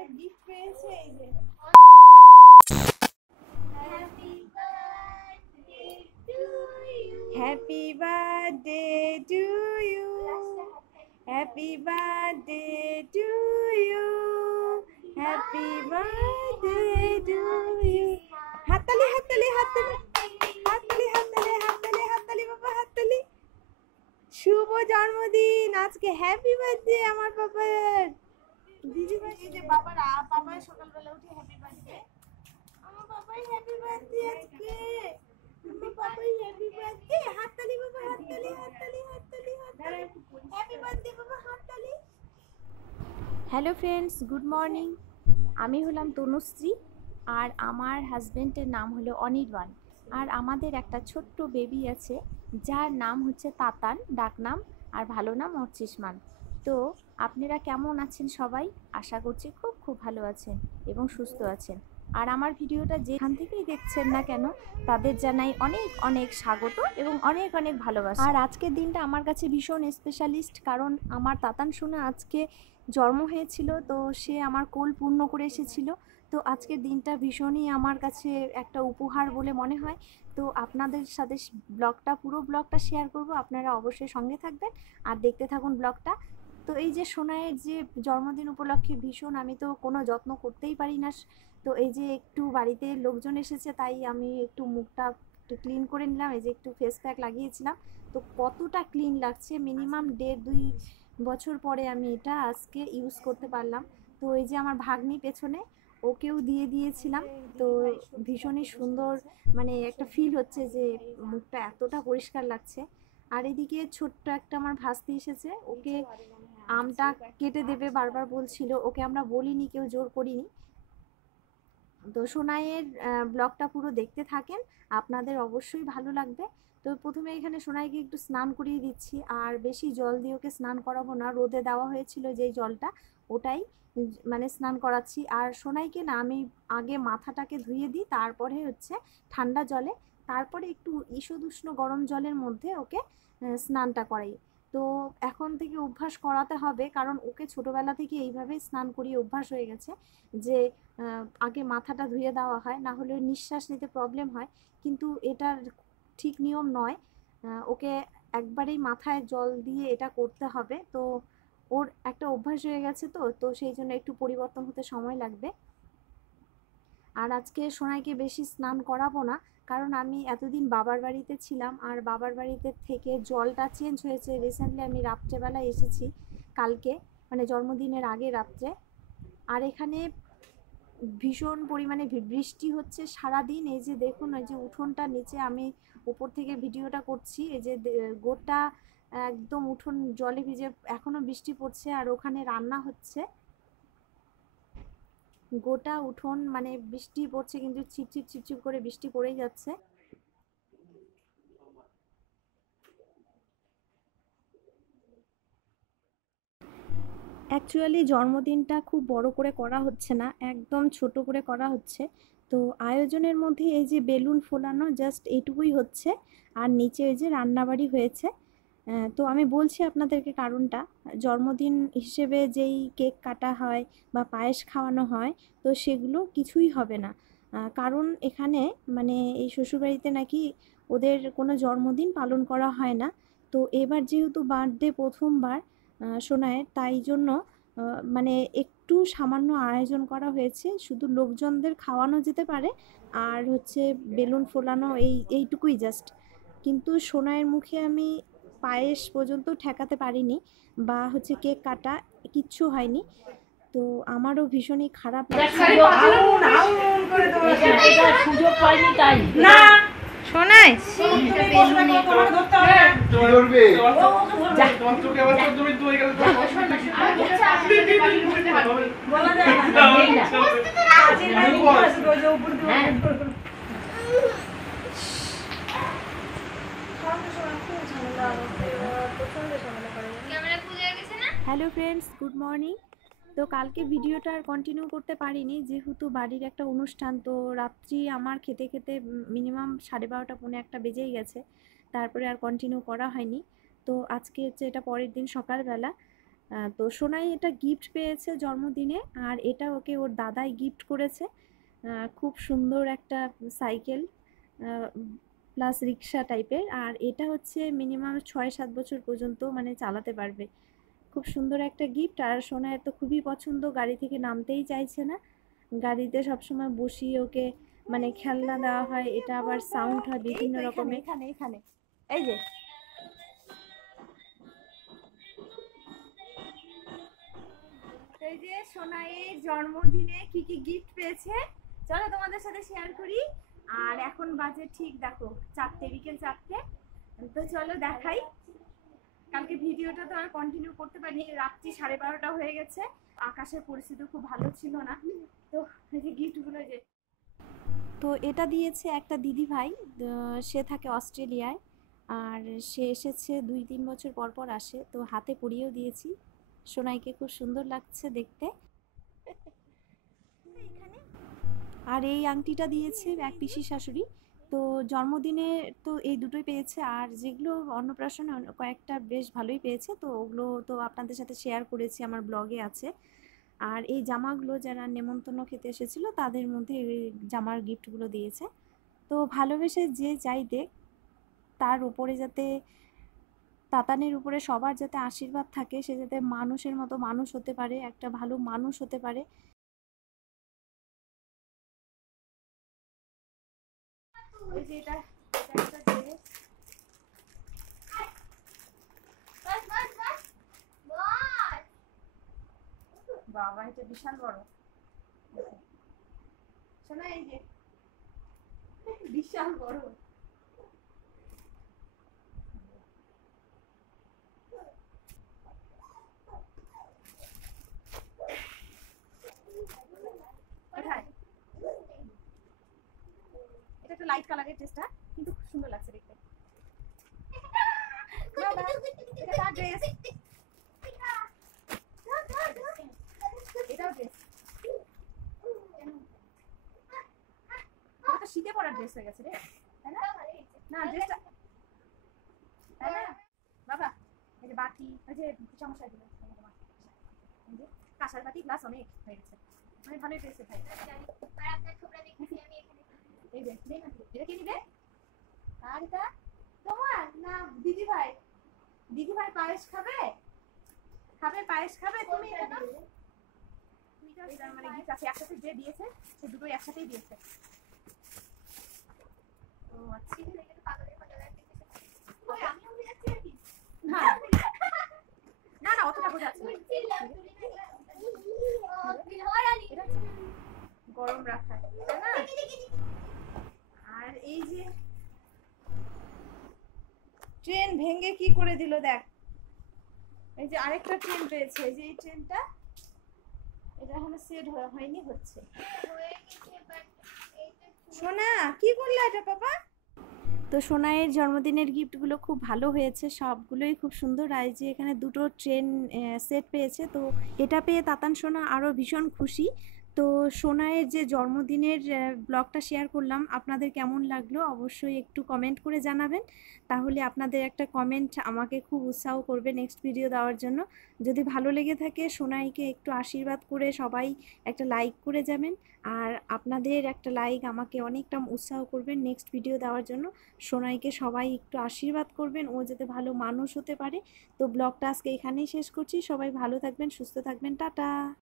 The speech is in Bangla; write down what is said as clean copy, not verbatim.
একটা গিফট পেয়েছে এই যে happy birthday to you happy birthday to you happy birthday to you হাততালি হাততালি হাততালি হাততালি হাততালি হাততালি হাততালি বাবা হাততালি শুভ জন্মদিন আজকে হ্যাপি বার্থডে আমার বাবার দিদি ভাই যে বাবার সকালবেলা উঠে হ্যাপি বার্থডে আমার বাবাই হ্যাপি বার্থডে আজকে আমার বাবাই হ্যাপি বার্থডে হাততালি বাবা হাততালি হাততালি হাততালি হাততালি হ্যাপি বার্থডে বাবা হাততালি। Hello friends, good morning. আমি হলাম তনুশ্রী আর আমার হাজবেন্ডের নাম হলো অনির্বাণ। আর আমাদের একটা ছোট্ট বেবি আছে যার নাম হচ্ছে তাতান ডাকনাম, আর ভালো নাম অর্চিষ্মান। তো আপনারা কেমন আছেন সবাই? আশা করছি খুব খুব ভালো আছেন এবং সুস্থ আছেন। আর আমার ভিডিওটা যেখান থেকেই দেখছেন না কেন তাদের জানাই অনেক অনেক স্বাগত এবং অনেক অনেক ভালোবাসা। আর আজকের দিনটা আমার কাছে ভীষণ স্পেশালিস্ট, কারণ আমার তাতান সোনা আজকে জন্ম হয়েছিল, তো সে আমার কোল পূর্ণ করে এসেছিল। তো আজকের দিনটা ভীষণই আমার কাছে একটা উপহার বলে মনে হয়। তো আপনাদের সাথে পুরো ব্লগটা শেয়ার করব, আপনারা অবশ্যই সঙ্গে থাকবেন আর দেখতে থাকুন ব্লগটা। তো এই যে সোনায়ের যে জন্মদিন উপলক্ষে ভীষণ, আমি তো কোনো যত্ন করতেই পারি না, তো এই যে একটু বাড়িতে লোকজন এসেছে তাই আমি একটু মুখটা একটু ক্লিন করে নিলাম, এই যে একটু ফেস প্যাক লাগিয়েছিলাম। তো কতটা ক্লিন লাগছে, মিনিমাম 1.5-2 বছর পরে আমি এটা আজকে ইউজ করতে পারলাম। তো এই যে আমার ভাগ্নি পেছনে, ওকেও দিয়ে দিয়েছিলাম। তো ভীষণই সুন্দর, মানে একটা ফিল হচ্ছে যে মুখটা এতটা পরিষ্কার লাগছে। আর এদিকে ছোট্ট একটা আমার ভাস্তি এসেছে, ওকে আমটা কেটে দেবে বারবার বলছিল, ওকে আমরা বলিনি, কেউ জোর করিনি। তো সোনাইয়ের ব্লগটা পুরো দেখতে থাকেন, আপনাদের অবশ্যই ভালো লাগবে। তো প্রথমে এখানে সোনাইকে একটু স্নান করিয়ে দিচ্ছি, আর বেশি জল দিয়ে ওকে স্নান করাবো না, রোদে দেওয়া হয়েছিল যেই জলটা ওটাই মানে স্নান করাচ্ছি। আর সোনাইকে না আমি আগে মাথাটাকে ধুয়ে দিই, তারপরে হচ্ছে ঠান্ডা জলে, তারপরে একটু ঈষদুষ্ণ গরম জলের মধ্যে ওকে স্নানটা করাই। তো এখন থেকে অভ্যাস করাতে হবে, কারণ ওকে ছোটোবেলা থেকে এইভাবেই স্নান করিয়ে অভ্যাস হয়ে গেছে যে আগে মাথাটা ধুয়ে দেওয়া হয়, না হলে নিঃশ্বাস নিতে প্রবলেম হয়। কিন্তু এটার ঠিক নিয়ম নয়, ওকে একবারেই মাথায় জল দিয়ে এটা করতে হবে। তো ওর একটা অভ্যাস হয়ে গেছে, তো সেই জন্য একটু পরিবর্তন হতে সময় লাগবে। আর আজকে সোনাইকে বেশি স্নান করাবো না, কারণ আমি এতদিন বাবার বাড়িতে ছিলাম, আর বাবার বাড়িতে থেকে জলটা চেঞ্জ হয়েছে। রিসেন্টলি আমি রাত্রেবেলায় এসেছি কালকে, মানে জন্মদিনের আগে রাত্রে। আর এখানে ভীষণ পরিমাণে বৃষ্টি হচ্ছে সারাদিন। এই যে দেখুন, এই যে উঠোনটা নিচে আমি উপর থেকে ভিডিওটা করছি, এই যে গোটা একদম উঠোন জলে ভিজে, এখনো বৃষ্টি পড়ছে। আর ওখানে রান্না হচ্ছে, গোটা উঠোন মানে বৃষ্টি পড়ছে, কিন্তু ছিপছিপ ছিপছিপ করে বৃষ্টি পড়েই যাচ্ছে। অ্যাকচুয়ালি জন্মদিনটা খুব বড় করে করা হচ্ছে না, একদম ছোট করে করা হচ্ছে। তো আয়োজনের মধ্যে এই যে বেলুন ফোলানো জাস্ট এইটুকুই হচ্ছে, আর নিচে এই যে রান্নাবাড়ি হয়েছে। তো আমি বলছি আপনাদেরকে কারণটা, জন্মদিন হিসেবে যেই কেক কাটা হয় বা পায়েস খাওয়ানো হয়, তো সেগুলো কিছুই হবে না। কারণ এখানে মানে এই শ্বশুরবাড়িতে নাকি ওদের কোনো জন্মদিন পালন করা হয় না। তো এবার যেহেতু বার্থডে প্রথমবার সোনায়ের, তাই জন্য মানে একটু সামান্য আয়োজন করা হয়েছে, শুধু লোকজনদের খাওয়ানো যেতে পারে আর হচ্ছে বেলুন ফোলানো, এইটুকুই জাস্ট। কিন্তু সোনায়ের মুখে আমি পায়েস পর্যন্ত ঠেকাতে পারিনি, বা হচ্ছে কেক কাটা কিচ্ছু হয়নি। তো আমারও ভীষণই খারাপ লাগছে। শোনাই হ্যালো ফ্রেন্ডস, গুড মর্নিং। তো কালকে ভিডিওটা আর কন্টিনিউ করতে পারিনি, যেহেতু বাড়ির একটা অনুষ্ঠান। তো রাত্রি আমার খেতে খেতে মিনিমাম 12:30-1 বেজেই গেছে, তারপরে আর কন্টিনিউ করা হয়নি। তো আজকে হচ্ছে এটা পরের দিন সকালবেলা। তো সোনাই এটা গিফট পেয়েছে জন্মদিনে, আর এটা ওকে ওর দাদাই গিফট করেছে। খুব সুন্দর একটা সাইকেল প্লাস রিক্সা টাইপের, আর এটা হচ্ছে মিনিমাম 6-7 বছর পর্যন্ত মানে চালাতে পারবে। খুব সুন্দর একটা গিফট। আর সোনাইয়ের তো খুবই পছন্দ, গাড়ি থেকে নামতেই চাইছে না। গাড়িতে সবসময় বসিয়ে ওকে মানে খেলনা দেওয়া হয়, এটা আবার সাউন্ড হয় বিভিন্ন রকমের। এখানে এখানে এই যে এই যে সোনাইয়ের জন্মদিনে কি কি গিফট পেয়েছে চলো তোমাদের সাথে শেয়ার করি। আর এখন বাজে ঠিক দেখো 4টে, বিকেল 4টে। তো চলো দেখাই। কালকে ভিডিওটা তো আর কন্টিনিউ করতে পারিনি, রাত্রি 12:30টা হয়ে গেছে। আকাশের পরিস্থিতি খুব ভালো ছিল না। তো এই যে গিফটগুলো যে, তো এটা দিয়েছে একটা দিদি ভাই, সে থাকে অস্ট্রেলিয়ায়। আর সে এসেছে 2-3 বছর পর পর আসে, তো হাতে পরিয়েও দিয়েছি। সোনাইকে খুব সুন্দর লাগছে দেখতে। আর এই আংটিটা দিয়েছে এক পিসি শাশুড়ি। তো জন্মদিনে তো এই দুটোই পেয়েছে, আর যেগুলো অন্নপ্রাশনে কয়েকটা বেশ ভালোই পেয়েছে, তো ওগুলো তো আপনাদের সাথে শেয়ার করেছি, আমার ব্লগে আছে। আর এই জামাগুলো যারা নেমন্তন্ন খেতে এসেছিলো তাদের মধ্যে এই জামার গিফটগুলো দিয়েছে। তো ভালোবেসে যে যাই দেখ, তার উপরে যাতে, তাতানের উপরে সবার যাতে আশীর্বাদ থাকে, সে যাতে মানুষের মতো মানুষ হতে পারে, একটা ভালো মানুষ হতে পারে। এই যে এটা একটা ড্রেস। বাবা এটা বিশাল বড়। শোনা এই যে বিশাল বড়। কোথায়? এটা একটু লাইট কালারের ড্রেসটা, কিন্তু খুব সুন্দর লাগছে দেখতে। বাবা এটা কার ড্রেস? এটাও ড্রেস। এটা তো শীতে পরার ড্রেস হয়ে গেছে রে, তাই না? না ড্রেসটা, তাই না বাবা? এই যে বাটি, এই যে সমস্যা দিল তোমার, এই যে কাঁসার বাটি গ্লাস অনেক হয়ে গেছে, মানে ভালোই পেয়েছে ভাই। এই যে এটা কি নিবে? আর এটা তোমার না দিদি ভাই? দিদি ভাই পায়েস খাবে, খাবে পায়েস খাবে, তুমি এটা নাও। মানে গিফট আছে একসাথে, যে দিয়েছে সে দুটোই একসাথেই দিয়েছে। ও আচ্ছা, না না অতটা বোঝা যাচ্ছে গরম রাখা, তাই না? আর এই যে ট্রেন ভেঙে কি করে দিল দেখ। এই যে আরেকটা ট্রেন পেয়েছে, এই যে এই ট্রেনটা, এটা এখনো সেট হয়নি, হচ্ছে। সোনা কি করলা এটা বাবা? তো সোনাইয়ের জন্মদিনের গিফটগুলো খুব ভালো হয়েছে, সবগুলোই খুব সুন্দর। আর যে এখানে দুটো ট্রেন সেট পেয়েছে, তো এটা পেয়ে তাতান সোনা আরও ভীষণ খুশি। তো সোনাইয়ের যে জন্মদিনের ব্লগটা শেয়ার করলাম, আপনাদের কেমন লাগলো অবশ্যই একটু কমেন্ট করে জানাবেন। তাহলে আপনাদের একটা কমেন্ট আমাকে খুব উৎসাহ করবে নেক্সট ভিডিও দেওয়ার জন্য। যদি ভালো লেগে থাকে সোনাইকে একটু আশীর্বাদ করে সবাই একটা লাইক করে যাবেন। আর আপনাদের একটা লাইক আমাকে অনেকটা উৎসাহ করবেন নেক্সট ভিডিও দেওয়ার জন্য। সোনাইকে সবাই একটু আশীর্বাদ করবেন, ও যাতে ভালো মানুষ হতে পারে। তো ব্লগটা আজকে এখানেই শেষ করছি। সবাই ভালো থাকবেন, সুস্থ থাকবেন, টাটা।